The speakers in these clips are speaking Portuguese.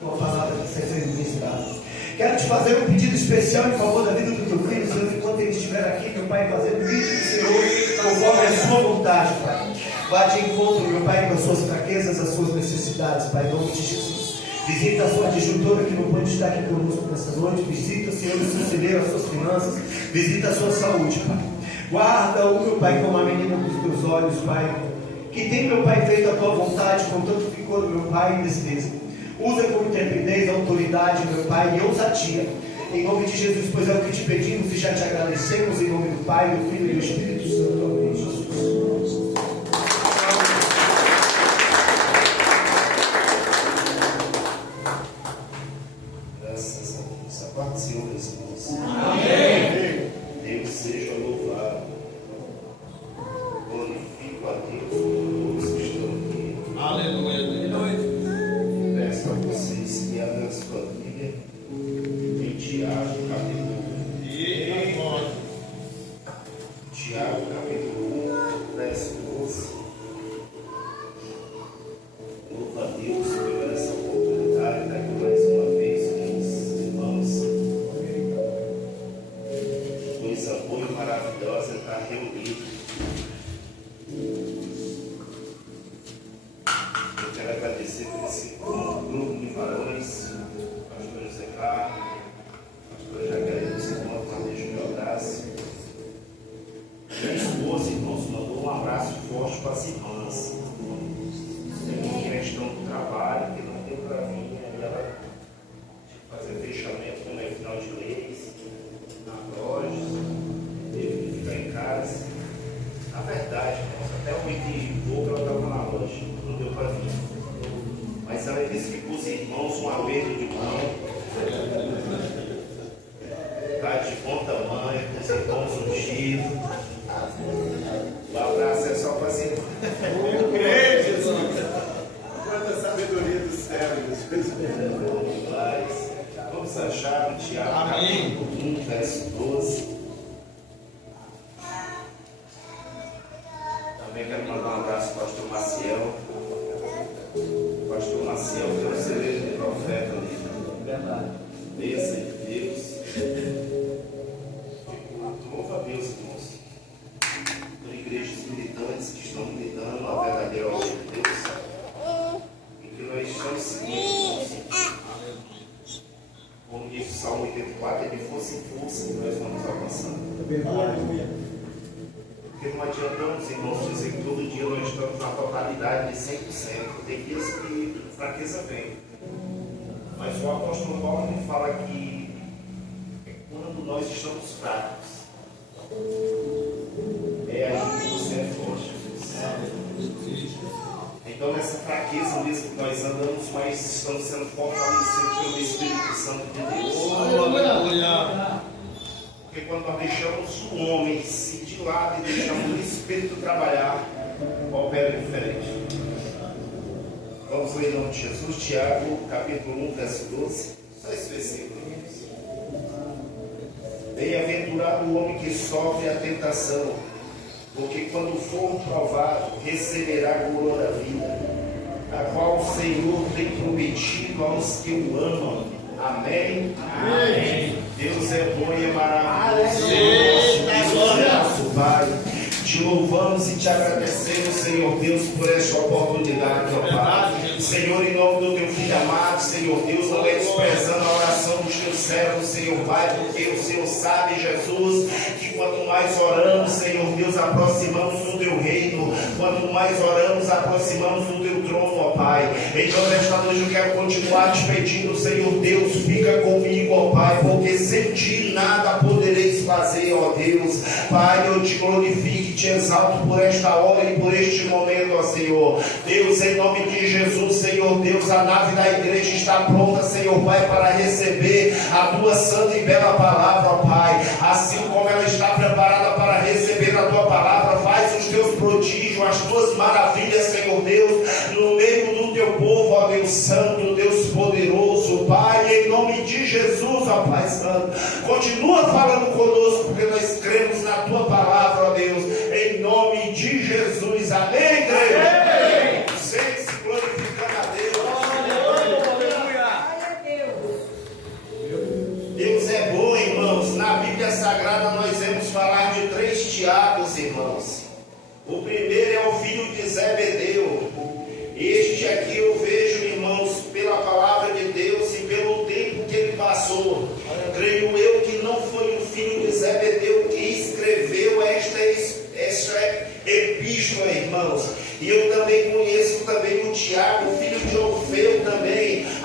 Uma palavra que está sendo ministrada. Quero te fazer um pedido especial em favor da vida do teu filho, Senhor, enquanto ele estiver aqui, meu Pai, fazendo vídeo do Senhor, conforme a sua vontade, Pai. Vá de encontro, meu Pai, com as suas fraquezas, as suas necessidades, Pai, em nome de Jesus. Visita a sua adjutora que não pode estar aqui conosco nessa noite. Visita, Senhor, o seu celeiro, as suas finanças. Visita a sua saúde, Pai. Guarda-o, meu Pai, como a menina dos teus olhos, Pai. Que tem, meu Pai, feito a tua vontade, com tanto ficou, meu Pai, em destreza. Usa com intrepidez, autoridade, meu Pai, e ousadia. Em nome de Jesus, pois é o que te pedimos e já te agradecemos. Em nome do Pai, do Filho e do Espírito Santo. Amém, Jesus. Graças a Deus. A paz do Senhor, meus irmãos. Amém. Deus seja louvado. Glorifico a Deus por todos que estão aqui. Aleluia. Peço a vocês que abrem a sua Bíblia em Tiago, capítulo 1. Tiago, capítulo 1, verso 12. Louva a Deus por essa oportunidade de aqui mais uma vez com os irmãos. Coisa boa e maravilhosa estar reunido. Eu quero agradecer por esse grupo de varões, pastor José Carlos, pastor Jacaí, os irmãos Matheus de Horácio. Minha esposa, irmãos, mandou um abraço forte para as irmãs. Tem questão do trabalho, que não deu para mim, aí ela tinha que fazer fechamento como é final de mês, na loja, teve que ficar em casa. Na verdade, irmãos, até o 8 e pouco ela estava na loja, não deu para vir. Mas ela disse que para os irmãos um aperto de mão, está de bom tamanho, para os irmãos ungidos. O abraço é só para as irmãs. Eu creio, Jesus. Quanta sabedoria do céu, Jesus. Vamos achar no Tiago, Amém. capítulo 1, verso 12. Também quero mandar um abraço para o pastor Maciel. O pastor Maciel que é um celeiro de profeta ali. Verdade. Bênção de Deus. Louva a Deus, irmãos. Por igrejas militantes que estão militando a verdadeira obra de Deus. E que nós estamos seguindo, irmãos. Como diz o Salmo 84, é de força em força que nós vamos alcançando. Verdade. Porque não adiantamos, irmãos, dizer que todo dia nós estamos na totalidade de 100%. Tem dias que a fraqueza vem. Mas o apóstolo Paulo me fala que é quando nós estamos fracos, é aí que você é forte. Então nessa fraqueza mesmo que nós andamos, mas estamos sendo fortalecidos pelo Espírito Santo de Deus. Aleluia. Porque quando nós deixamos o homem se de lado e deixamos o Espírito trabalhar, opera diferente. Vamos ler em nome de Jesus, Tiago, capítulo 1, verso 12. Só esse versículo. Bem-aventurado o homem que sofre a tentação, porque quando for provado, receberá a coroa da vida, a qual o Senhor tem prometido aos que o amam. Amém? Amém. Deus é bom e é maravilhoso. Deus é nosso Pai. Te louvamos e te agradecemos, Senhor Deus, por esta oportunidade, ó Pai. Senhor, em nome do teu filho amado, Senhor Deus, não é desprezando a oração dos teus servos, Senhor Pai, porque o Senhor sabe, Jesus, que quanto mais oramos, Senhor Deus, aproximamos do teu reino, quanto mais oramos, aproximamos do teu trono, ó Pai. Então, nesta noite eu quero continuar te pedindo, Senhor Deus, fica comigo, ó Pai, porque sem ti nada podereis fazer, ó Deus. Pai, eu te glorifico, te exalto por esta hora e por este momento, ó Senhor. Deus, em nome de Jesus, Senhor Deus, a nave da igreja está pronta, Senhor Pai, para receber a tua santa e bela palavra, ó Pai. Assim como ela está preparada para receber a tua palavra, faz os teus prodígios, as tuas maravilhas, Senhor Deus, no meio do teu povo, ó Deus Santo, Deus poderoso, Pai, em nome de Jesus, ó Pai Santo. Continua falando conosco, porque nós cremos na tua palavra, ó Deus, em nome de Jesus. Amém, igreja? Sempre se glorificando a Deus. Aleluia.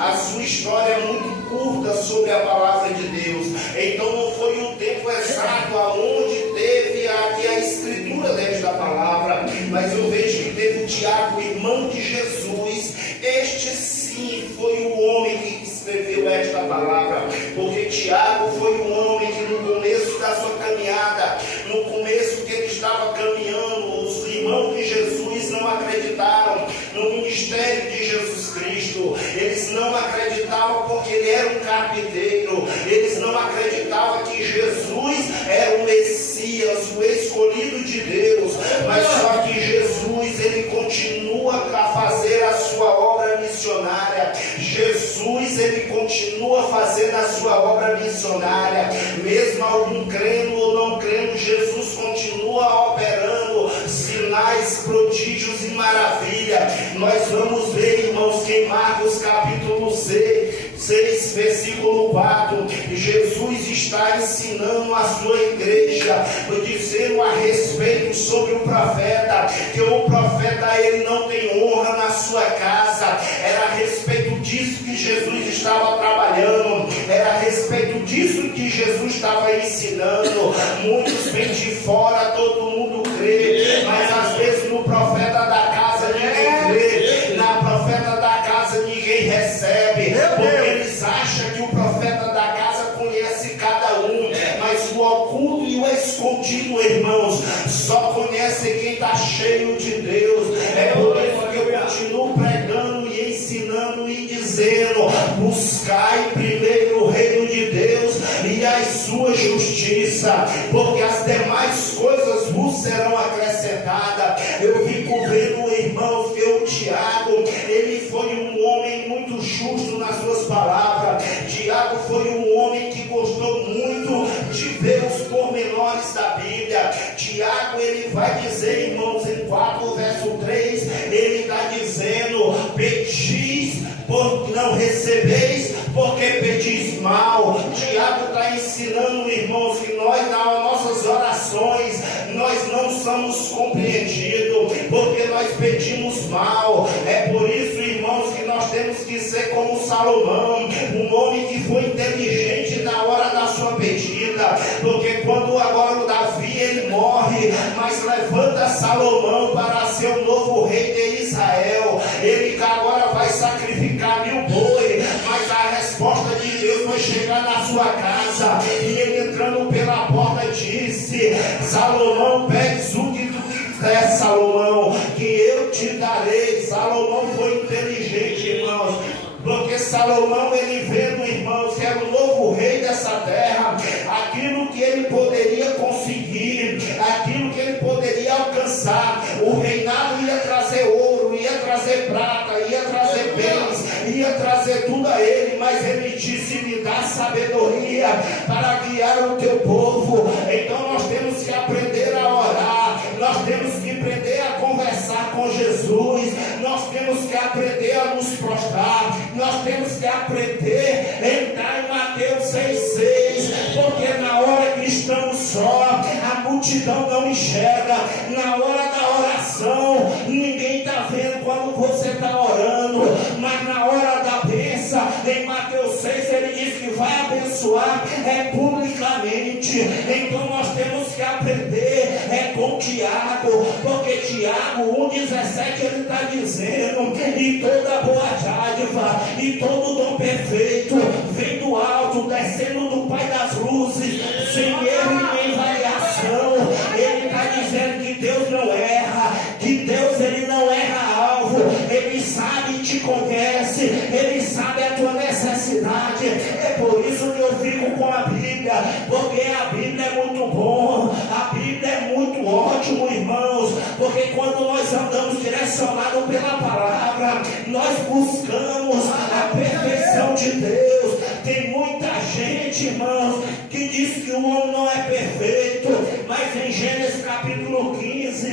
a sua história é muito curta sobre a palavra de Deus. Então não foi um tempo exato aonde teve aqui a escritura desta palavra, mas eu vejo que teve o Tiago, irmão de Jesus. Este sim foi o homem que escreveu esta palavra, porque Tiago foi um homem que no começo da sua caminhada, no começo que ele estava caminhando, os irmãos de Jesus não acreditaram no ministério de Jesus Cristo. Eles não acreditavam porque ele era um carpinteiro. Eles não acreditavam que Jesus era o Messias, o escolhido de Deus. Mas só que Jesus, ele continua a fazer a sua obra missionária. Jesus, ele continua fazendo a sua obra missionária. Mesmo algum crendo ou não crendo, Jesus continua operando sinais, prodígios e maravilha. Nós vamos ver, irmãos, que em Marcos capítulo 6, versículo 4, Jesus está ensinando a sua igreja, dizendo a respeito sobre o profeta, que o profeta ele não tem honra na sua casa. Era a respeito disso que Jesus estava trabalhando, era a respeito disso que Jesus estava ensinando. Muitos vêm de fora, todo mundo crê, mas às vezes no profeta da casa ninguém crê, na profeta da casa ninguém recebe, porque eles acham que o profeta da casa conhece cada um, mas o oculto e o escondido, irmãos, só conhece quem está cheio de Deus. É por isso que eu continuo pregando e ensinando e dizendo: buscai primeiro o reino de Deus e a sua justiça, porque as demais coisas vos serão acrescentadas. Eu fico vendo, irmãos, que o Tiago, ele foi um homem muito justo nas suas palavras. Tiago foi um homem que gostou muito de ver os pormenores da Bíblia. Tiago, ele vai dizer, irmãos, em 4 verso 3, ele está dizendo: pedis, porque não recebeis, porque pedis mal. Tiago está ensinando, irmãos, que nós, nas nossas orações, nós não somos compreendidos, porque nós pedimos mal. É por isso, irmãos, que nós temos que ser como Salomão, um homem que foi inteligente na hora da sua pedida, porque quando agora o Davi ele morre, mas levanta Salomão para ser o novo rei de Israel. Ele agora vai sacrificar 1000 boi, mas a resposta de Deus vai chegar na sua casa, e ele entrando pela porta disse: Salomão, pedes o que tu quiser, Salomão, que eu te darei. Salomão foi inteligente, irmãos, porque Salomão, ele vendo, irmãos, que era o novo rei dessa terra, aquilo que ele poderia conseguir, aquilo que ele poderia alcançar, o reinado ia trazer ouro, ia trazer prata, ia trazer bens, ia trazer tudo a ele, mas ele disse: me dá sabedoria para guiar o teu povo. Então nós temos que aprender a orar, nós temos que aprender a conversar com Jesus, nós temos que aprender a nos prostrar, nós temos que aprender a entrar em Mateus 6,6, porque na hora que estamos só, a multidão não enxerga. Na hora da oração, ninguém está vendo quando você está orando, mas na hora da bênção, em Mateus 6 ele diz que vai abençoar publicamente. Então nós temos que aprender com Tiago, porque Tiago 1,17 ele está dizendo: e toda boa dádiva e todo dom perfeito vem do alto, descendo do Pai das luzes, sem erro e nem variação. Ele está dizendo que Deus não erra, que Deus ele não erra alvo, ele sabe e te conhece, ele sabe a tua necessidade. É por isso que eu fico com a Bíblia, porque a Bíblia é muito bom, a Bíblia é muito ótimo, irmãos, porque quando nós andamos direcionados pela palavra, nós buscamos a perfeição de Deus. Tem muita gente, irmãos, que diz que o homem não é perfeito, mas em Gênesis capítulo 15,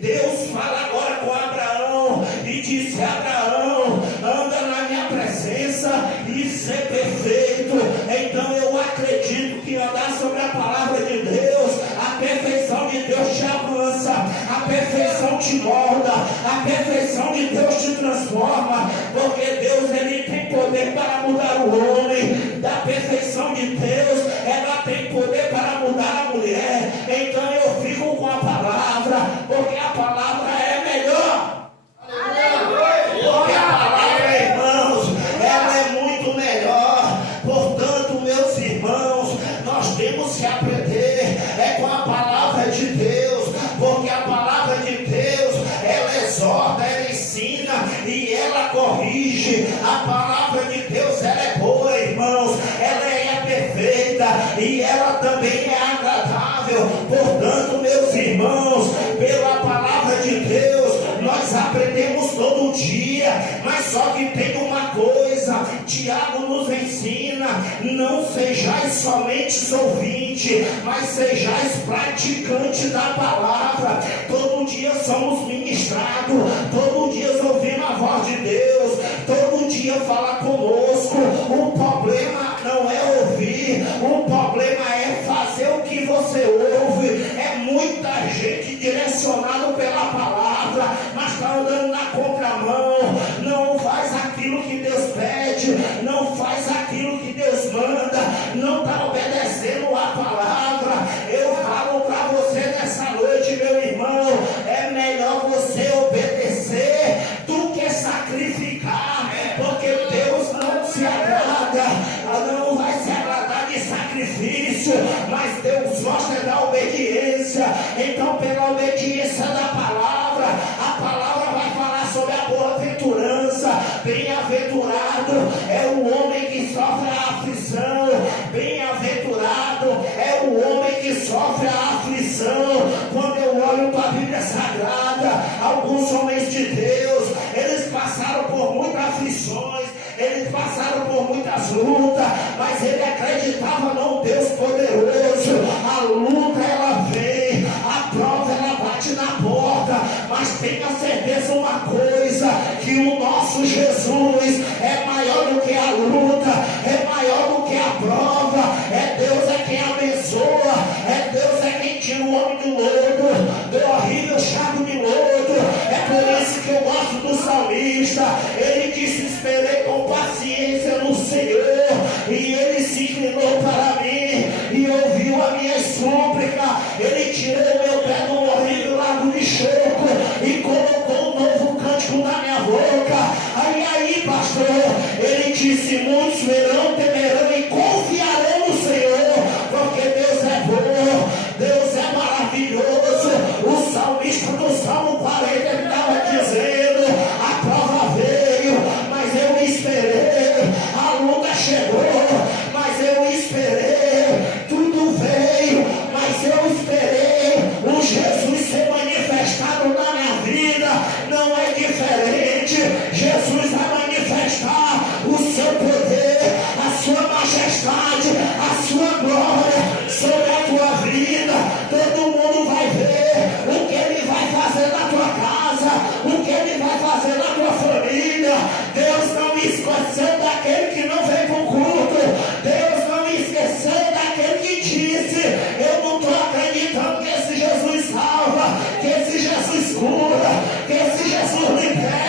Deus fala agora com Abraão e disse: Abraão, anda na minha presença e ser perfeito. Então eu acredito que andar sobre a palavra de Deus, a perfeição de Deus te alcança, a perfeição te molda, a perfeição de Deus te transforma, porque Deus ele tem poder para e ela também é agradável. Portanto, meus irmãos, pela palavra de Deus, nós aprendemos todo dia, mas só que tem uma coisa, Tiago nos ensina: não sejais somente ouvinte, mas sejais praticante da palavra. Todo dia somos ministrados, todo dia ouvimos a voz de Deus, todo dia fala conosco. O problema não é ouvir, o problema é fazer o que você ouve. É muita gente direcionada pela palavra, mas está andando na contramão, não faz aquilo que Deus pede, não faz aquilo que Deus manda, não está obedecendo a palavra. Eu falo para você nessa noite, meu irmão, é melhor você obedecer do que sacrificar, porque Deus não se agrada, não vai se agradar de sacrifício, mas Deus gosta da obediência. Então, pela obediência da palavra, a palavra vai falar sobre a boa-aventurança. Bem-aventurado é o homem que sofre a aflição, bem-aventurado é o homem que sofre a aflição. Quando eu olho para a Bíblia Sagrada, alguns homens de Deus, eles passaram por muitas aflições, eles passaram por muitas lutas, mas ele acreditava num Deus poderoso. A luta ela vem, a prova ela bate na porta, mas tenha certeza uma coisa, que o nosso Jesus é maior do que a luta, é maior do que a prova. É Deus é quem abençoa, é Deus é quem tira o homem do lodo, do horrível chato de lodo. É por isso que eu gosto do salmista. Ele disse: esperei com paciência no Senhor, e ele se inclinou para mim e ouviu a minha súplica. Ele tirou o meu pé do horrível lago de choco e colocou um novo cântico na minha boca. Aí, pastor, ele disse: muitos verão, temerão e confiarão no Senhor, porque Deus é bom, Deus é maravilhoso. O salmista do Salmo 40 ele estava dizendo: a prova veio, mas eu esperei, a luta chegou, mas eu esperei, tudo veio, mas eu esperei. O Jesus ser manifestado na minha vida não é diferente. Jesus vai manifestar o seu poder, a sua majestade, a sua glória sobre a tua vida. Todo mundo vai ver o que ele vai fazer na tua casa, o que ele vai fazer na tua família. Deus não esqueceu daquele que não veio para o culto. Deus não esqueceu daquele que disse: eu não estou acreditando que esse Jesus salva, que esse Jesus cura, que esse Jesus liberta.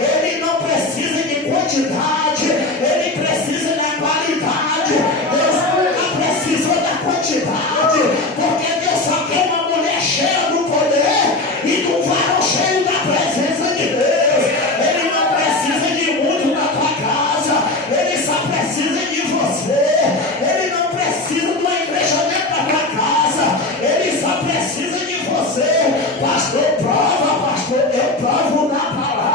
Ele não precisa de quantidade, ele precisa da qualidade. Deus nunca precisou da quantidade, porque Deus só quer uma mulher cheia do poder e de um varão cheio da presença de Deus. Ele não precisa de muito na tua casa, ele só precisa de você. Ele não precisa de uma igreja dentro da tua casa, ele só precisa de você. Pastor, prova, pastor, eu provo na palavra.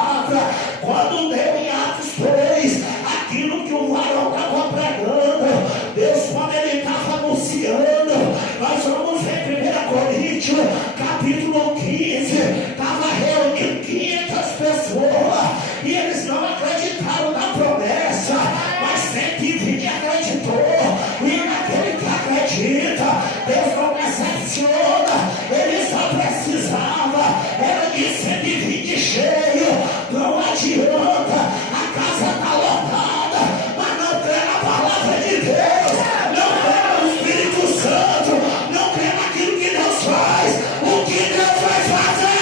Quando deu em Atos 3, aquilo que o varão estava pregando, Deus, quando ele estava anunciando, nós vamos ver 1 Coríntios, capítulo 15, estava reunindo 500 pessoas, e eles não acreditaram na promessa, mas 120 acreditou, e naquele que acredita, Deus não decepciona. Ele só precisava, era de 120 cheio. Não adianta, a casa está lotada, mas não crê na palavra de Deus, não crê no Espírito Santo, não crê naquilo que Deus faz. O que Deus vai fazer?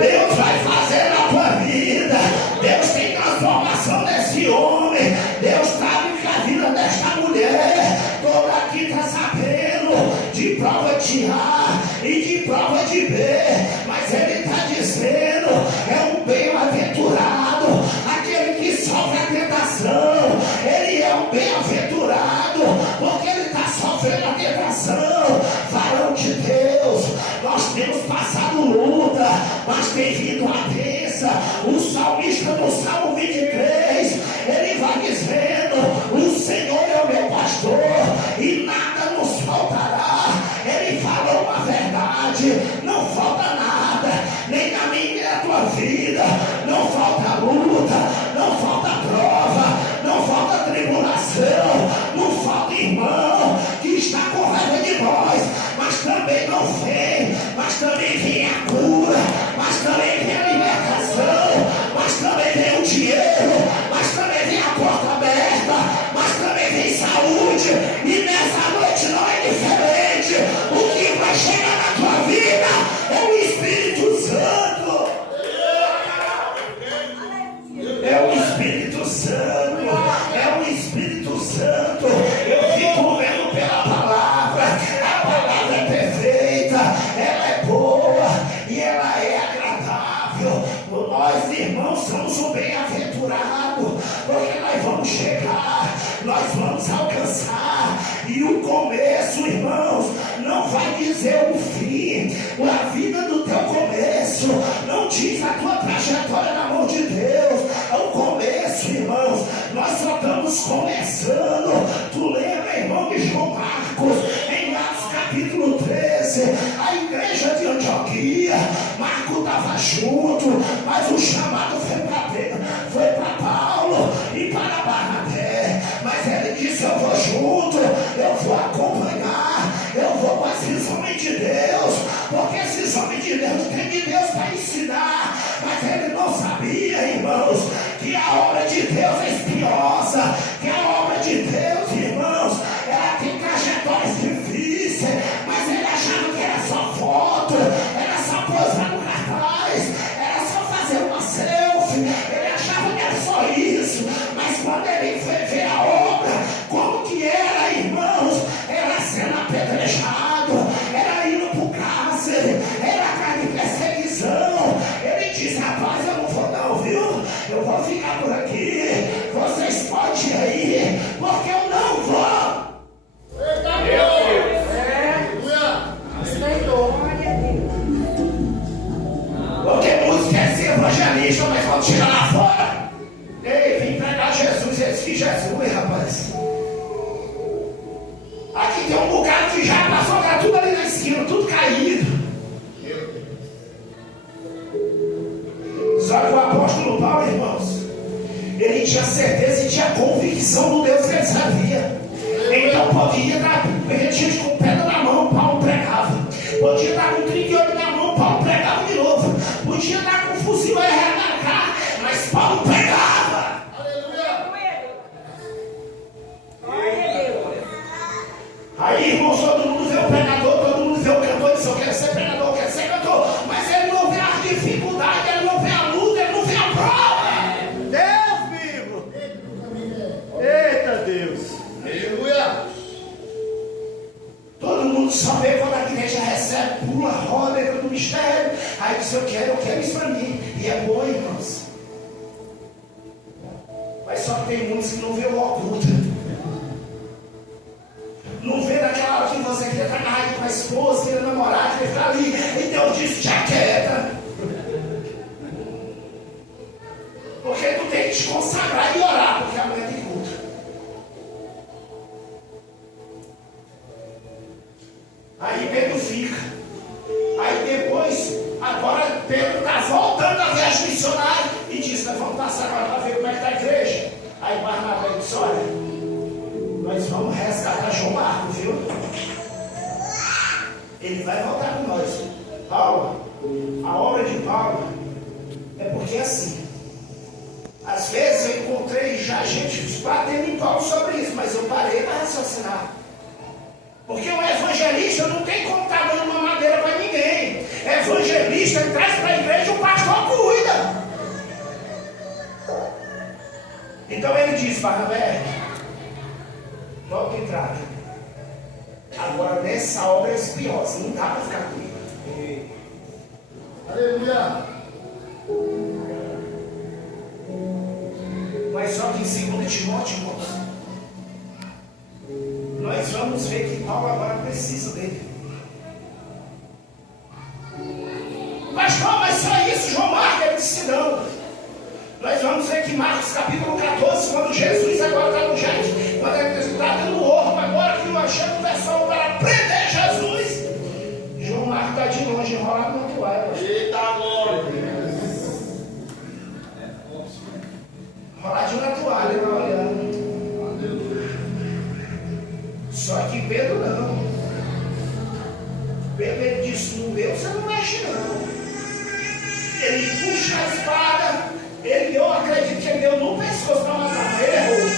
Deus vai fazer na tua vida. Deus tem transformação desse homem. Deus sabe que a vida desta mulher, toda aqui está sabendo de prova de A e de prova de B, mas ele está dizendo: é um bem-aventurado aquele que sofre a tentação. Ele é um bem-aventurado porque ele está sofrendo a tentação. Varão de Deus, nós temos passado luta, mas tem vindo a bênção. O salmista no Salmo 23, ele vai dizer Espírito Santo, é o Espírito Santo. Eu fico vendo pela palavra, a palavra é perfeita, ela é boa e ela é agradável. Nós, irmãos, somos o bem-aventurado, porque nós vamos chegar, nós vamos alcançar, e o começo, irmãos, não vai dizer o fim. A vida do teu começo não diz a tua trajetória na mão de Deus. O começo, irmãos, nós só estamos começando. Tu lembra, irmão, de João Marcos, em Atos capítulo 13, a igreja de Antioquia, Marcos estava junto, mas o chamado foi para Paulo e para Barnabé, mas ele disse: eu vou junto, eu vou acompanhar, eu vou com esses homens de Deus, porque esses homens de Deus têm de Deus para ensinar. Mas ele não sabia, irmãos, que a obra de Deus é espinhosa, que a obra de Deus, irmãos, ela tem trajetórias difíceis. Mas ele achava que era só foto, era só posar no cartaz, era só fazer uma selfie, ele achava que era só isso. Mas quando ele foi ver a obra, como que era, irmãos, era sendo apedrejado, era indo para o cárcere, era atrás de perseguição. Ele disse: rapaz, eu não vou não, viu? Eu vou ficar por aqui, vocês podem ir aí, porque eu não vou. Porque muitos querem ser evangelista, mas quando chega lá fora, ei, vim pregar Jesus. Eles que Jesus, rapaz. Aqui tem um bocado que já passou, tá tudo ali na esquina, tudo caído. Só que o apóstolo Paulo, irmãos, ele tinha certeza e tinha convicção do Deus que ele sabia. Então podia estar retido com pedra na mão, Paulo pregava. Podia estar com 38 na mão, Paulo pregava de novo. Podia estar com fuzil RHK, mas Paulo pregava. Aí, irmãos, todo mundo vê o pregador, todo mundo vê o cantor, diz: eu quero ser pregador, eu quero ser cantor. Mas ele não vê a dificuldade, ele não vê a luta, ele não vê a prova. Deus vivo! Eita Deus! Aleluia! Todo mundo só vê quando a igreja recebe, pula, roda, entra no mistério. Aí diz: eu quero isso para mim. E é bom, irmãos. Mas só que tem muitos que não vê o oculto. Não vê naquela hora que você queria estar na raiva com a esposa, queria namorar, queria ficar ali. E Deus disse: já quieta. Porque tu tem que te consagrar e orar, porque amanhã tem culto. Aí Pedro fica. Aí depois, agora Pedro está voltando da viagem missionária e diz: nós vamos passar agora para ver como é que está a igreja. Aí Barnabé disse: olha, nós vamos resgatar João Marcos, viu? Ele vai voltar com nós. Paulo, a obra de Paulo é porque assim, às vezes eu encontrei já gente batendo em Paulo sobre isso, mas eu parei para raciocinar. Porque o evangelista não tem como estar dando uma madeira para ninguém. Evangelista, ele traz para a igreja, o pastor cuida. Então ele diz: Barnabé, volta e traga. Agora nessa obra é espinhosa, não dá para ficar comigo. Aleluia! Mas só que em 2 Timóteo, irmãos, nós vamos ver que Paulo agora precisa dele. Pastor, mas só isso, João Marcos? Ele disse: não. Nós vamos ver que Marcos capítulo 14, quando Jesus agora está no jardim, quando ele está dando orro, agora que eu achando o pessoal para prender Jesus, João Marcos está de longe, enrolado na toalha. Eita glória! Enroladinho na toalha, ele vai olhando. Só que Pedro não. Pedro, ele disse: no meu você não mexe não. Ele puxa a espada, eu acredito que ele deu no pescoço para matar, ele errou.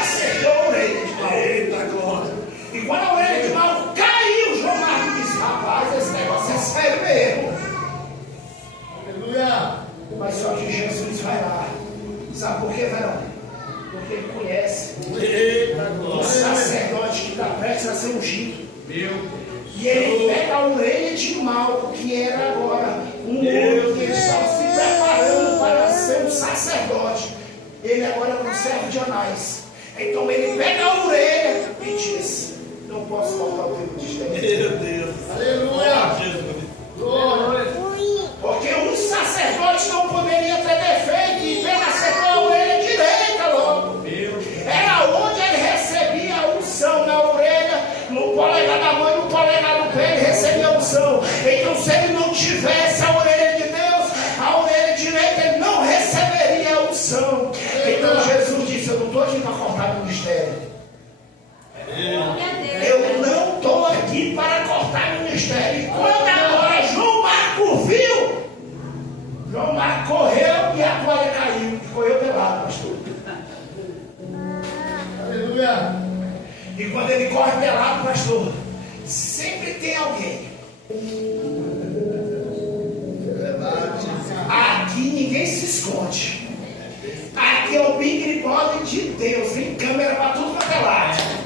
Acertou a orelha de Paulo. Eita glória! E quando a orelha de Paulo caiu, João Marcos disse: rapaz, esse negócio é sério mesmo. Aleluia! Mas só que Jesus vai lá. Sabe por quê, varão? Porque ele conhece o sacerdote que está prestes a ser ungido. E ele pega a orelha de mal, que era agora um homem que estava se preparando para ser um sacerdote. Ele agora é um servo de Anás. Então ele pega a orelha e diz: não posso cortar o teu ministério. Meu Deus. Aleluia. Porque um sacerdote não poderia ter defeito e ver nascer com a orelha direita logo. Era onde ele recebia a unção, na orelha, no polegar da mão e no polegar do pé, ele recebia a unção. Então, se ele não tivesse a orelha de Deus, a orelha direita, ele não receberia a unção. Então, Jesus disse: eu não estou aqui para cortar o ministério. Eu não estou aqui para cortar o ministério. E quando agora João Marco viu, João Marco correu e a toalha caiu. Correu pelado, pastor. Aleluia. E quando ele corre pelado, pastor, sempre tem alguém. Aqui ninguém se esconde. Aqui é o Big Brother de Deus. Tem câmera para tudo quanto é lado.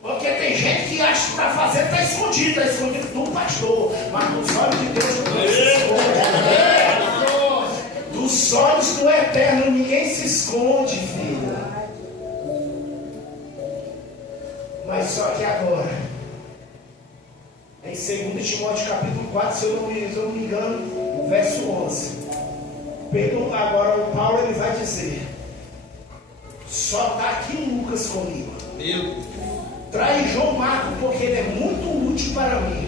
Porque tem gente que acha que está fazendo, está escondido do pastor. Mas nos olhos de Deus não se esconde. Dos olhos do Eterno ninguém se esconde, filho. Mas só que agora, em 2 Timóteo capítulo 4, se eu não me engano, verso 11. Agora o Paulo ele vai dizer: só está aqui Lucas comigo. Traz João Marco, porque ele é muito útil para mim.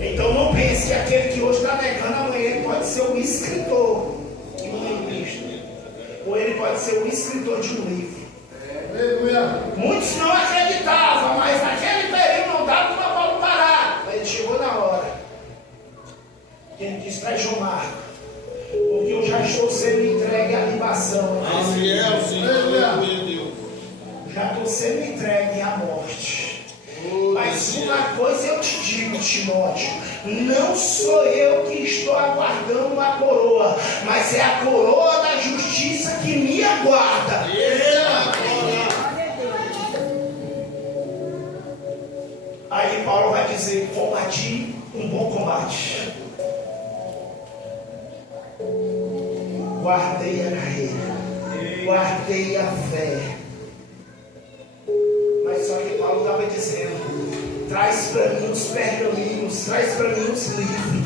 Então não pense que aquele que hoje está negando, amanhã ele pode ser um escritor de um livro. Ou ele pode ser um escritor de um livro. Muitos não acreditavam, mas naquele período não dava para Paulo parar. Mas ele chegou na hora. Ele disse: traz João Marco, porque eu já estou sendo entregue à libação. Já estou sendo entregue à morte. Mas uma coisa eu te digo, Timóteo: não sou eu que estou aguardando uma coroa, mas é a coroa da justiça que me aguarda. Aí Paulo vai dizer: combati um bom combate, guardei a carreira, guardei a fé. Mas só que Paulo estava dizendo: traz para mim os pergaminhos, traz para mim os livros.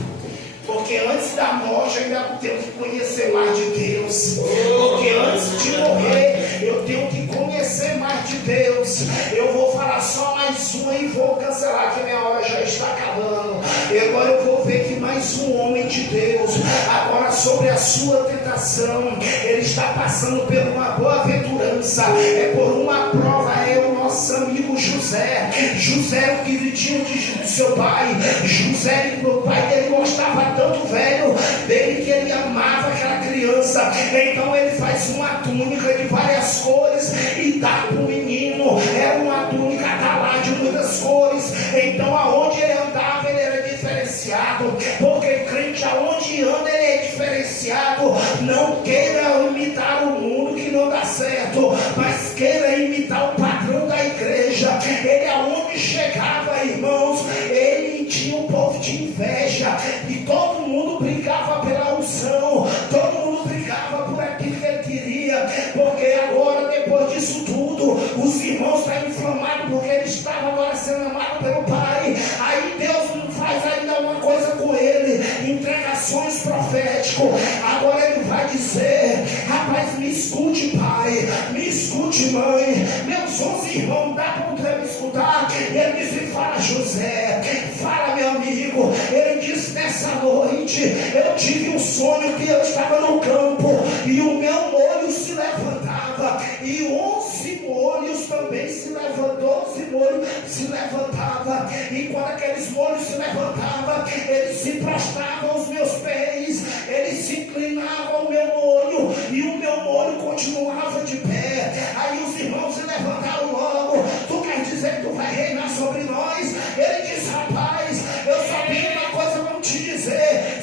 Porque antes da morte eu ainda tenho que conhecer mais de Deus. Porque antes de morrer eu tenho que conhecer mais de Deus. Eu vou falar só mais uma e vou cancelar, que minha hora já está acabando. E agora eu vou ver que mais um homem de Deus, agora sobre a sua tentação, ele está passando por uma boa aventurança. É por uma prova, é o nosso amigo José. José, o queridinho do seu pai. José, o pai dele gostava tanto, velho, dele, que ele amava aquela criança. Então ele faz uma túnica de várias cores e dá para o menino. Era uma túnica lá de muitas cores. Então aonde ele andava ele era diferenciado. Porque crente aonde anda ele é diferenciado. Não queira imitar o mundo que não dá certo, mas queira imitar o padrão da igreja. Ele aonde chegava, irmãos, ele tinha um povo de inveja. E todo mundo brigava pela unção, todo mundo brigava por aquilo que ele queria. Porque agora, depois disso tudo, os irmãos estão inflamados, porque ele estava agora sendo amado pelo Pai. Aí Deus faz ainda uma coisa com ele, entregações proféticas. Agora ele vai dizer: rapaz, me escute, pai, me escute, mãe, meus 11 irmãos, dá para me escutar? Ele disse: fala, José, fala, meu amigo. Ele disse: nessa noite eu tive um sonho que eu estava no campo e o meu molho se levantava e 11 molhos também se levantavam, 12 molhos se levantavam. E quando aqueles molhos se levantavam, eles se prostravam aos meus pés, eles se inclinavam ao meu molho e o meu molho continuava de pé. Aí os irmãos se levantaram logo: tu quer dizer que tu vai reinar sobre nós? Ele disse: rapaz, eu só tenho uma coisa para te dizer.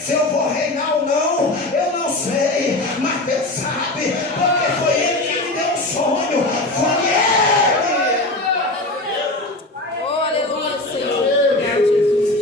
Se eu vou reinar ou não, eu não sei, mas Deus sabe, porque foi Ele que me deu um sonho. Foi Ele. Oh, aleluia, Senhor.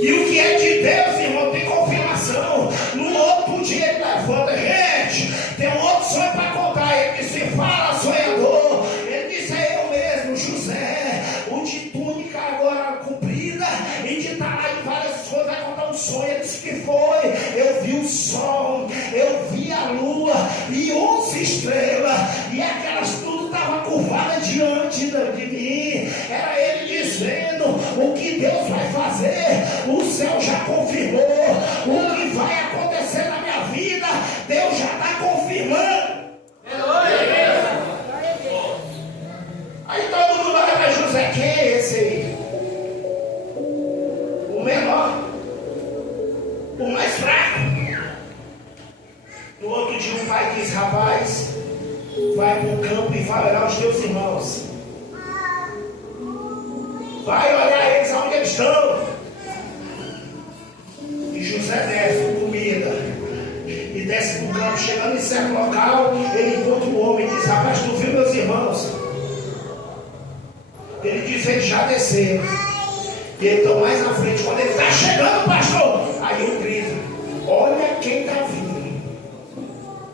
E o que é de Deus, irmão, tem confirmação. No outro dia ele levanta. Gente, tem um outro sonho para contar. Ele disse: fala, sonhador. Ele disse: é eu mesmo, José, o de túnica agora comprida e de tamanho de várias coisas. Vai contar um sonho. Ele disse: que foi? Eu vi o sol, eu vi a lua e 11 estrelas, e aquelas tudo estavam curvadas diante de mim. Era ele dizendo o que Deus vai fazer. O céu já confirmou. O que vai acontecer na minha vida, Deus já está confirmando. Aí todo mundo olha para José: quem é esse aí? O menor, o mais fraco. No outro dia o pai diz: rapaz, vai para o campo e vai olhar os teus irmãos. Vai olhar eles aonde eles estão. E José desce com comida e desce para o campo. Chegando em certo local, ele encontra um homem e diz: rapaz, tu viu meus irmãos? Ele diz: eles já desceram. E eles estão mais na frente. Quando ele está chegando, pastor, aí eu grito: olha quem está vindo.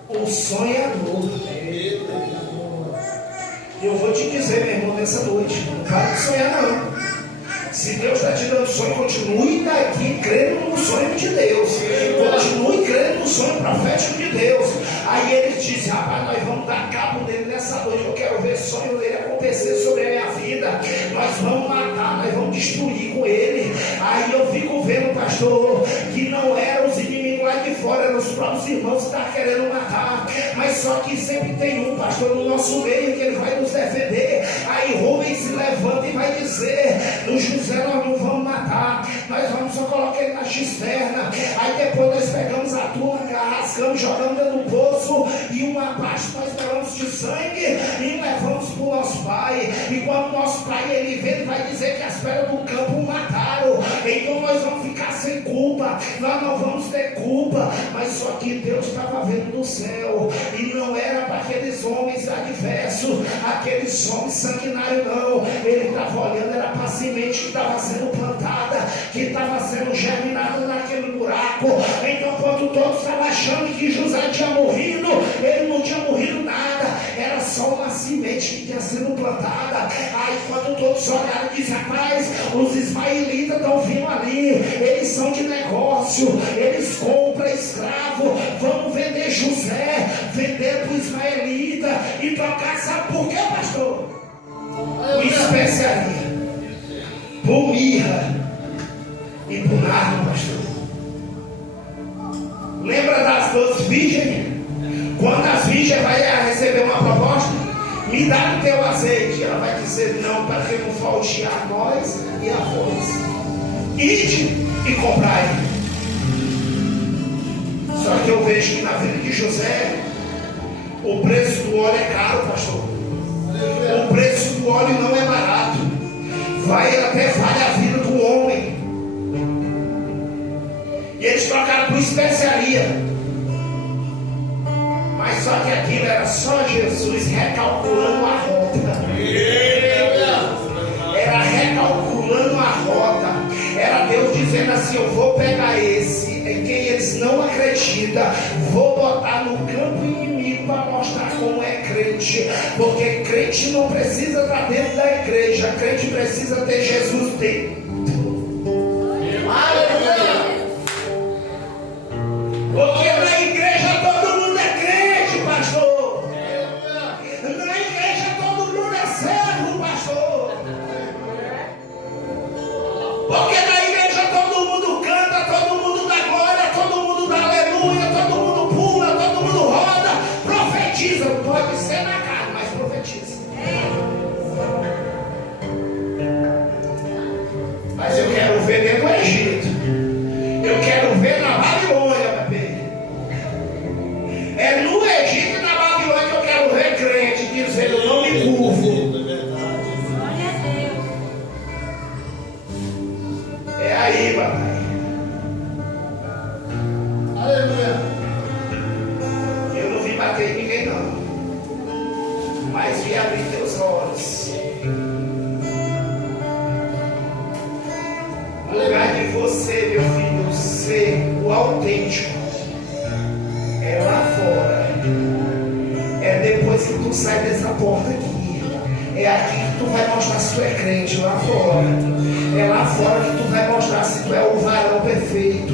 O sonhador. E eu vou te dizer, meu irmão, nessa noite, não para de sonhar não. Se Deus está te dando sonho, continue daqui crendo no sonho de Deus. Continue crendo no sonho profético de Deus. Aí ele diz: rapaz, nós vamos dar cabo dele nessa noite. Eu quero ver o sonho dele acontecer sobre a minha vida. Nós vamos matar, nós vamos destruir com ele. Aí eu fico vendo, pastor, que não eram os inimigos lá de fora, eram os próprios irmãos que estavam querendo matar. Mas só que sempre tem um pastor no nosso meio que ele vai nos defender. Aí Rubens se levanta e vai dizer: no José nós não vamos matar, nós vamos só colocar ele na cisterna. Aí depois nós pegamos a turma, rascamos, jogamos dentro do poço, e uma parte nós pegamos de sangue e levamos para o nosso pai. E quando o nosso pai ele vê, ele vai dizer que as pedras do campo o mataram. Então nós vamos ficar sem culpa, nós não vamos ter culpa. Mas só que Deus estava vendo do céu, e não era para aqueles homens adversos, aqueles homens sanguinários, não. Ele estava olhando, era para a semente que estava sendo plantada, que estava sendo germinada naquele buraco. Então, quando todos estavam achando que José tinha morrido, ele não tinha morrido nada, era só uma semente que tinha sido plantada. Aí, quando todos olharam, diz: rapaz, os ismaelitas estão vindo ali, eles são de negócio, eles compram escravo, vamos vender José, vender para o ismaelita e trocar. Sabe por quê, pastor? Por especiaria, por mirra e por nardo, pastor. Lembra das 12 virgens? Quando as virgens vai receber uma proposta: me dá o teu azeite. Ela vai dizer: não, para que não falte a nós e a vós. Ide e comprai. Só que eu vejo que na vida de José, o preço do óleo é caro, pastor. O preço do óleo não é barato. Até vale a vida do homem. E eles trocaram por especiaria. Mas só que aquilo era só Jesus recalculando a rota. Era recalculando a rota. Era Deus dizendo assim: eu vou pegar esse em quem eles não acreditam, vou botar no campo inimigo para mostrar como é crente. Porque crente não precisa estar dentro da igreja, crente precisa ter Jesus dentro. Porque na igreja todo mundo é crente, pastor. Na igreja todo mundo é servo, pastor. Porque na igreja todo mundo canta, todo mundo dá glória, todo mundo dá aleluia, todo mundo pula, todo mundo roda, profetiza. Pode ser na carne, mas profetiza. O autêntico é lá fora. É depois que tu sai dessa porta aqui. É aqui que tu vai mostrar se tu é crente, lá fora. É lá fora que tu vai mostrar se tu é o varão perfeito.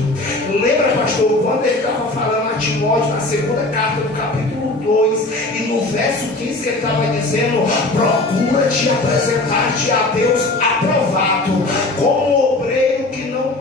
Lembra, pastor, quando ele estava falando a Timóteo na segunda carta do capítulo 2 e no verso 15 que ele estava dizendo: procura te apresentar-te a Deus aprovado, como obreiro que não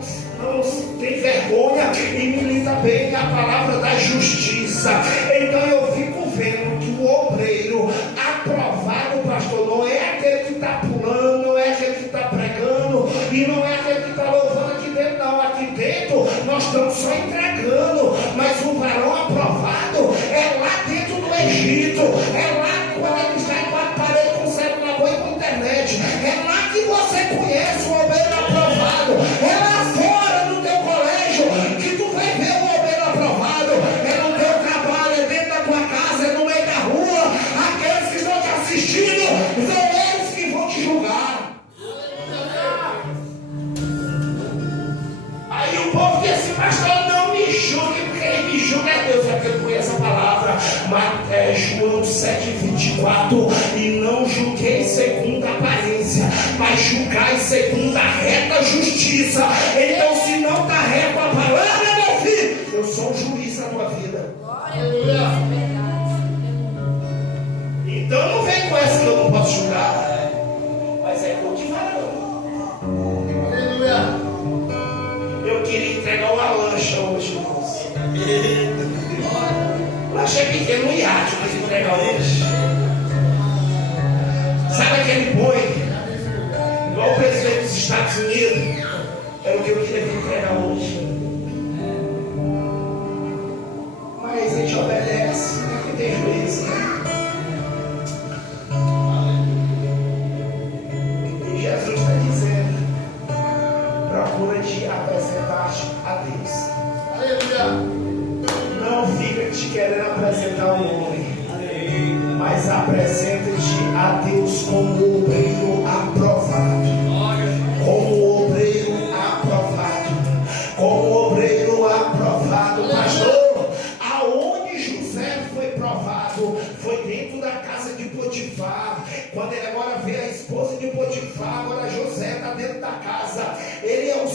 tem vergonha e milita bem a palavra da justiça. Então eu fico vendo que o obreiro aprovado, pastor, não é aquele que está pulando, não é aquele que está pregando e não é aquele que está louvando aqui dentro, não. Aqui dentro nós estamos só entregando, mas o varão aprovado é lá dentro do Egito, é lá quando ele está em quatro paredes com celular bom e com internet, é lá que você conhece o obreiro aprovado, é lá fora no teu colégio que tu vai ver o obreiro aprovado, é no teu trabalho, é dentro da tua casa, é no meio da rua. Aqueles que estão te assistindo são eles que vão te julgar. Aí o povo diz assim: pastor, não me julgue, porque quem me julga é Deus, é porque eu conheço a palavra. Mas João 7,24: e não julguei segundo a aparência, mas julgai segundo a reta justiça. Então, se não está reto a palavra, meu filho, eu sou um juiz na tua vida. Então não vem com essa que eu não posso julgar, mas é cultivar. Eu queria entregar uma lancha hoje, irmãos. Lancha é pequeno, um iate, mas entregar hoje. Sabe aquele boi, igual o presidente dos Estados Unidos? Era o que eu queria entregar hoje. Mas a gente obedece, não tem juízo, né? E Jesus está dizendo: procura te apresentar a Deus. Aleluia. Não fica te querendo apresentar o homem, mas apresenta-te a Deus como obreiro aprovado. Como obreiro aprovado. Como obreiro aprovado. Pastor, aonde José foi provado? Foi dentro da casa de Potifar. Quando ele agora vê a esposa de Potifar, agora José está dentro da casa. Ele é um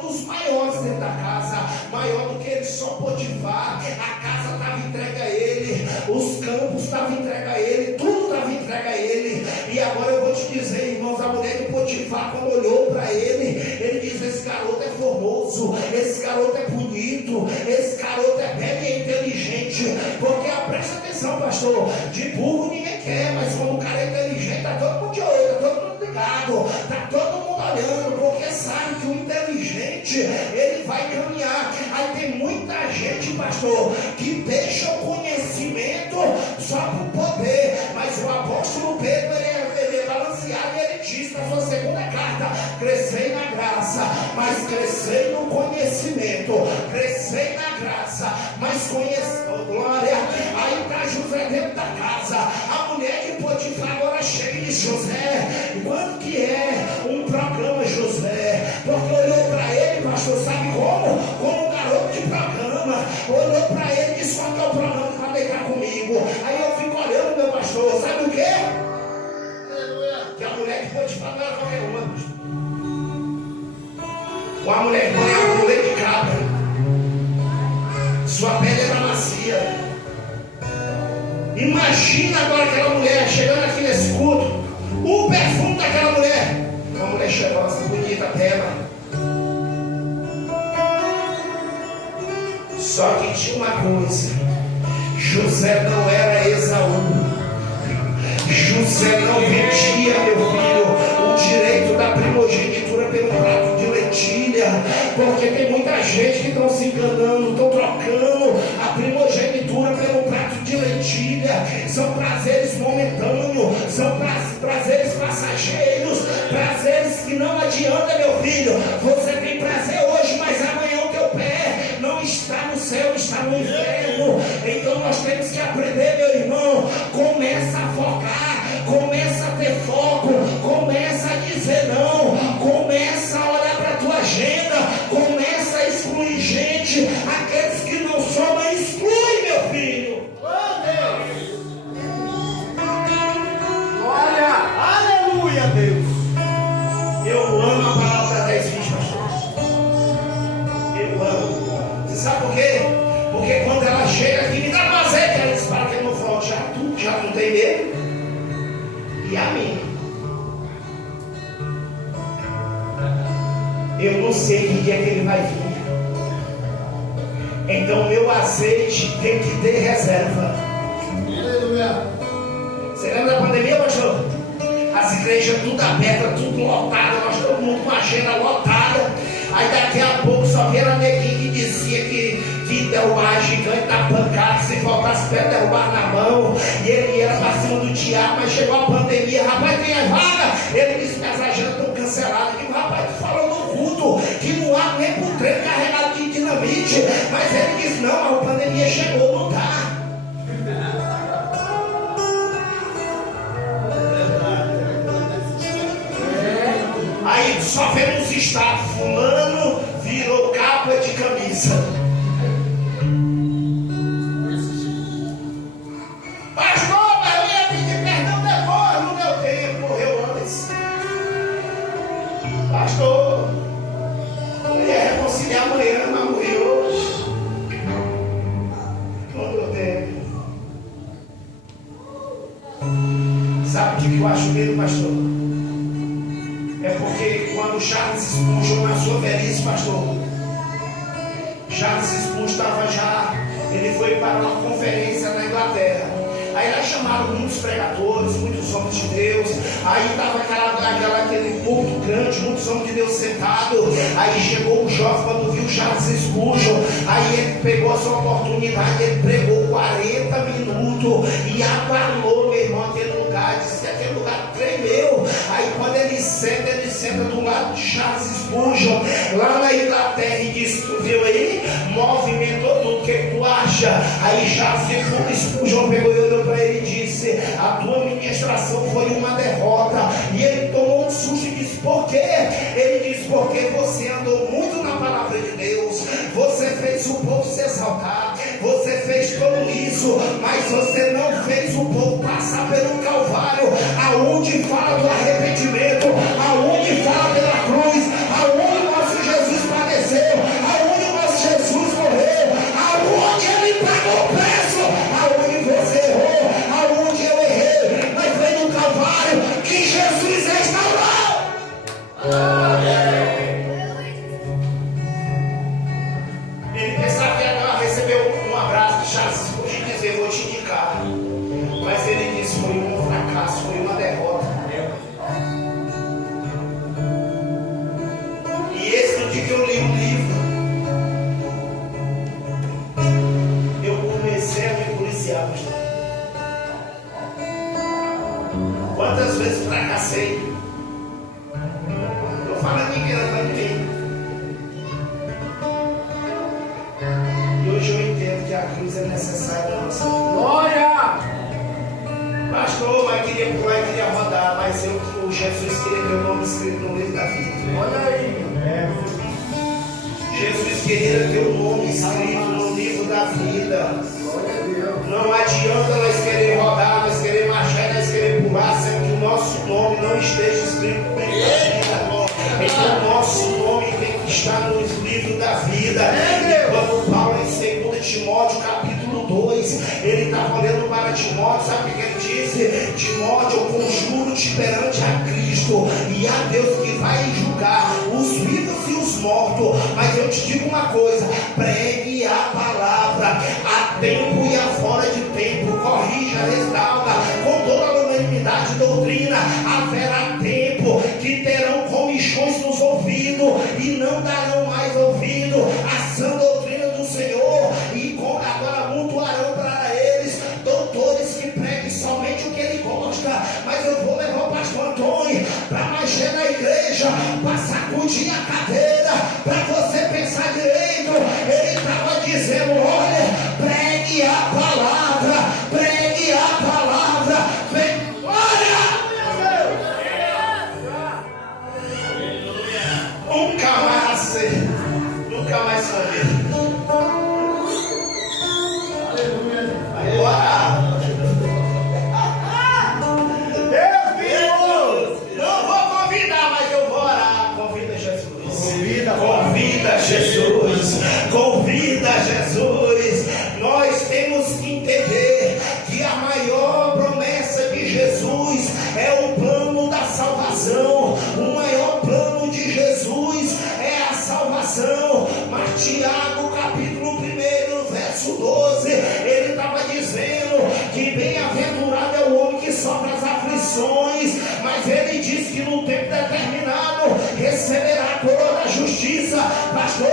dos maiores dentro da casa, maior do que ele, só Potifar. A casa estava entregue a ele, os campos estavam entregues a ele, tudo estava entregue a ele. E agora eu vou te dizer, irmãos, a mulher de Potifar, quando olhou para ele diz: esse garoto é formoso, esse garoto é bonito, esse garoto é bem e inteligente. Porque presta atenção, pastor, de burro ninguém quer, mas quando o cara é inteligente, está todo mundo de olho, está todo mundo ligado, está todo mundo olhando, porque sabe que o inteligente, ele vai caminhar. Aí tem muita gente, pastor, que deixa o conhecimento só por poder, mas o apóstolo Pedro, ele é balanceado e ele diz na sua segunda carta: crescei na graça, mas crescei no conhecimento, crescei na graça, mas conheci, glória. Aí está José dentro da casa, a mulher de Potifar agora chega e diz: José, quando que é um programa, José? Porque olhou para ele, pastor, sabe como? Como um garoto de programa, olhou para ele e disse: qual que é o programa para deitar comigo? Aí eu fico olhando, meu pastor, sabe o quê? Que a mulher de Potifar não era qualquer uma, pastor. Uma mulher que banhava com leite de cabra, sua pele era macia. Imagina agora aquela mulher chegando aqui nesse culto, o perfume daquela mulher, uma mulher cheirosa, bonita, bela. Só que tinha uma coisa: José não era Esaú. José não vendia, meu filho, o direito da primogenitura pelo prato de lentilha, porque tem muita gente que estão se enganando, estão trocando a primogenitura pelo prato de lentilha. São prazeres momentâneos, são prazeres passageiros, prazeres que não adianta, meu filho. Você tem prazer hoje, mas amanhã o teu pé não está no céu, está no inferno. Então nós temos que aprender, meu irmão. Começa a focar, começa a ter foco, começa a dizer não, começa a olhar para a tua agenda, começa a excluir gente eu amo. Você sabe por quê? Porque quando ela chega aqui, me dá um azeite, ela diz, para que não fala, já não tem medo? E a mim? Eu não sei que dia que ele vai vir. Então meu azeite tem que ter reserva. Você lembra da pandemia, pastor? As igrejas tudo abertas, tudo lotadas, nós todo mundo com a agenda lotada. Aí daqui a pouco só vieram neguinho que dizia que derrubar gigante da pancada, se faltasse pé derrubar na mão. E ele ia para cima do diabo, mas chegou a pandemia, rapaz, tem vaga. Ele disse que as agendas estão canceladas. Eu digo, rapaz, tu falou no culto que não há nem por trem carregado de dinamite. Mas ele disse, não, mas a pandemia chegou, não dá. Aí só vemos status, fulano virou capa de camisa. Pastor, mas eu ia pedir perdão depois, não deu tempo, morreu antes. Pastor, eu ia reconciliar amanhã, mas morreu hoje. Não deu tempo. Sabe o que eu acho medo, pastor? É porque quando Charles Spurgeon, na sua velhice, pastor, Charles Spurgeon estava já, ele foi para uma conferência na Inglaterra. Aí lá chamaram muitos pregadores, muitos homens de Deus. Aí estava aquele púlpito grande, muitos homens de Deus sentados. Aí chegou um jovem quando viu Charles Spurgeon. Aí ele pegou a sua oportunidade, ele pregou 40 minutos e abalou, meu irmão, aquele lugar. Disse que aquele lugar tremeu. Aí quando ele senta do lado de Charles Spurgeon, lá na Inglaterra, e disse, tu viu aí? Movimentou tudo, o que tu acha? Aí Charles Spurgeon pegou e olhou para ele e disse, a tua ministração foi uma derrota. E ele tomou um susto e disse, por quê? Ele disse, porque você andou muito na palavra de Deus, você fez o povo se exaltar, você fez tudo isso, mas você não fez o povo passar pelo Calvário, aonde fala do arrependimento, aonde fala pela cruz, aonde o nosso Jesus padeceu, aonde o nosso Jesus morreu, aonde ele pagou o preço, aonde você errou, aonde eu errei, mas foi no Calvário que Jesus restaurou. Ele pensava que ela recebeu um abraço de Charles Spurgeon e dizer, vou te indicar. Mas ele disse, foi um fracasso, foi uma derrota. E esse no dia que eu li o livro, eu comecei a me policiar, pastor. Quantas vezes fracassei? Eu falo aqui que ela de mim. E hoje eu entendo que a cruz é necessária na nossa vida. Glória! Pastor, mas queria pular e queria rodar, mas o Jesus queria ter o nome escrito no livro da vida. Olha aí. Jesus queria ter o nome escrito no livro da vida. Não adianta nós querer rodar, nós querer marchar, nós querer pular, sendo que o nosso nome não esteja escrito no livro da vida. Então o nosso nome tem que estar no livro da vida. E quando Paulo em 2 Timóteo capítulo 2, ele está olhando para Timóteo, sabe o que ele disse? Timóteo, eu conjuro-te perante a Cristo e a Deus que vai julgar os vivos e os mortos. Mas eu te digo uma coisa, pregue a palavra a tempo e a fora de tempo, corrija, restaura com toda a unanimidade doutrina. Haverá tempo que terão comichões nos ouvidos e não darão mais ouvido à sã doutrina do Senhor, e agora mutuarão para eles doutores que preguem somente o que ele gosta. Mas eu vou levar o pastor Antônio para mexer na igreja, para sacudir a cadeira, para você pensar direito. Ele estava dizendo, olha, pregue a palavra, pregue a palavra, olha! 12, ele estava dizendo que bem-aventurado é o homem que sofre as aflições, mas ele diz que no tempo determinado receberá a coroa da justiça. Pastor,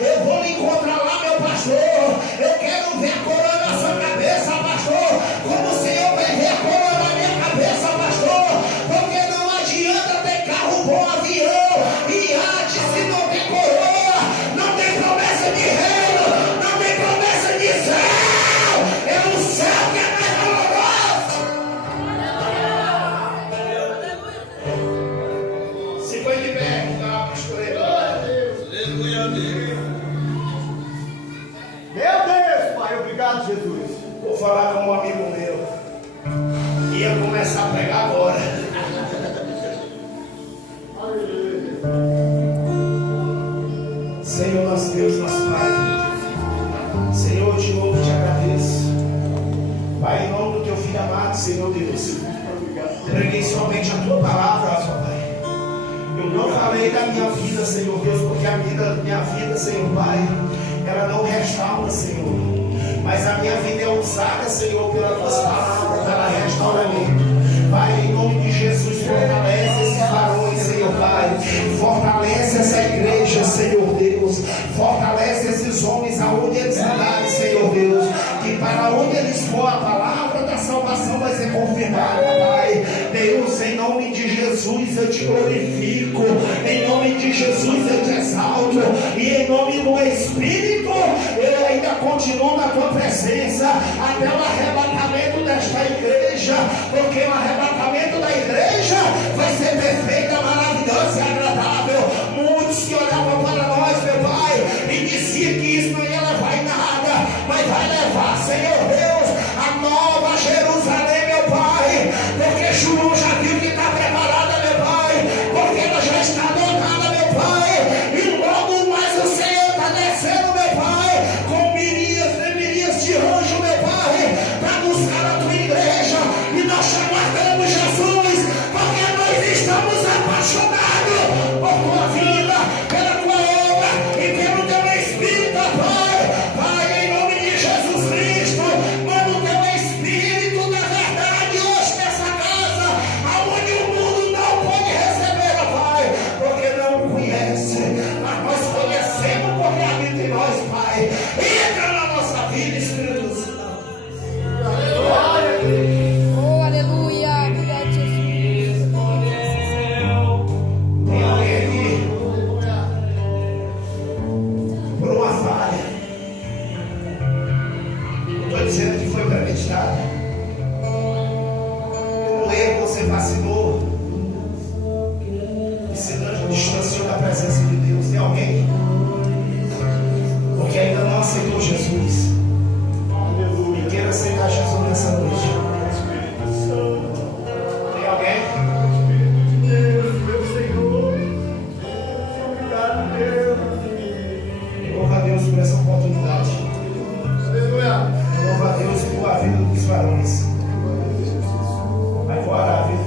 eu vou lhe encontrar lá, meu pastor. Eu quero ver a coroa na sua cabeça, pastor, como o Senhor vai ver a coroa na minha cabeça, pastor, porque não adianta ter carro bom, avião e arte se não tem coroa, não tem promessa de reino, não tem promessa de céu. É o céu que é mais valoroso. Se foi de pé, tá, pastoreiro. Meu Deus, Pai, obrigado, Jesus. Vou falar com um amigo meu. Ia começar a pregar agora. Senhor, nosso Deus, nosso Pai. Senhor, de novo te agradeço. Pai, em nome do teu filho amado, Senhor Deus. Preguei somente a tua palavra, ó Pai. Eu não falei da minha vida, Senhor Deus, porque a minha vida, Senhor Pai, ela não restaura, Senhor. Mas a minha vida é usada, Senhor, pelas tuas palavras, ela restaura-me. Pai, em nome de Jesus, fortalece esses varões, Senhor Pai. Fortalece essa igreja, Senhor Deus. Fortalece esses homens aonde eles andarem, Senhor Deus. Que para onde eles for, a palavra da salvação vai ser confirmada, Pai. Deus, em nome de Jesus, eu te glorifico. Em nome de Jesus, eu te exalto. E em nome do Espírito, eu ainda continuo na tua presença até o arrebatamento desta igreja, porque o arrebatamento da igreja vai ser perfeita, maravilhosa e agradável. Muitos que olhavam para nós, meu Pai, e diziam que isso não ia levar em nada, mas vai levar, Senhor Deus, a nova Jerusalém, meu Pai, porque João já viu que está preparada, meu Pai, porque ela já está dotada, meu Pai, e logo mais o Senhor está descendo, meu Pai, com miríades e miríades de anjos, meu Pai, para buscar a tua igreja. E nós te aguardamos, Jesus, porque nós estamos apaixonados por tua vida, pela tua obra e pelo teu Espírito, Pai. Pai, em nome de Jesus Cristo, manda o teu Espírito da verdade hoje nessa casa, aonde o mundo não pode receber, Pai, porque não conhece, mas nós conhecemos porque habita em nós, Pai. Entra na nossa vida, Espírito Santo. Oh, aleluia. Obrigado, Jesus. Tem alguém aqui por uma falha? Não estou dizendo que foi premeditado. Por um erro você vacilou e se distanciou da presença de Deus. Tem alguém? Porque ainda não aceitou Jesus e quer aceitar Jesus nessa noite. Tem alguém? Meu Senhor, obrigado, Deus. Louva a Deus por essa oportunidade. Aleluia. Louva a Deus por a vida dos varões. Vai fora a vida.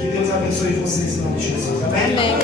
Que Deus abençoe vocês em nome de Jesus. Amém? Amém.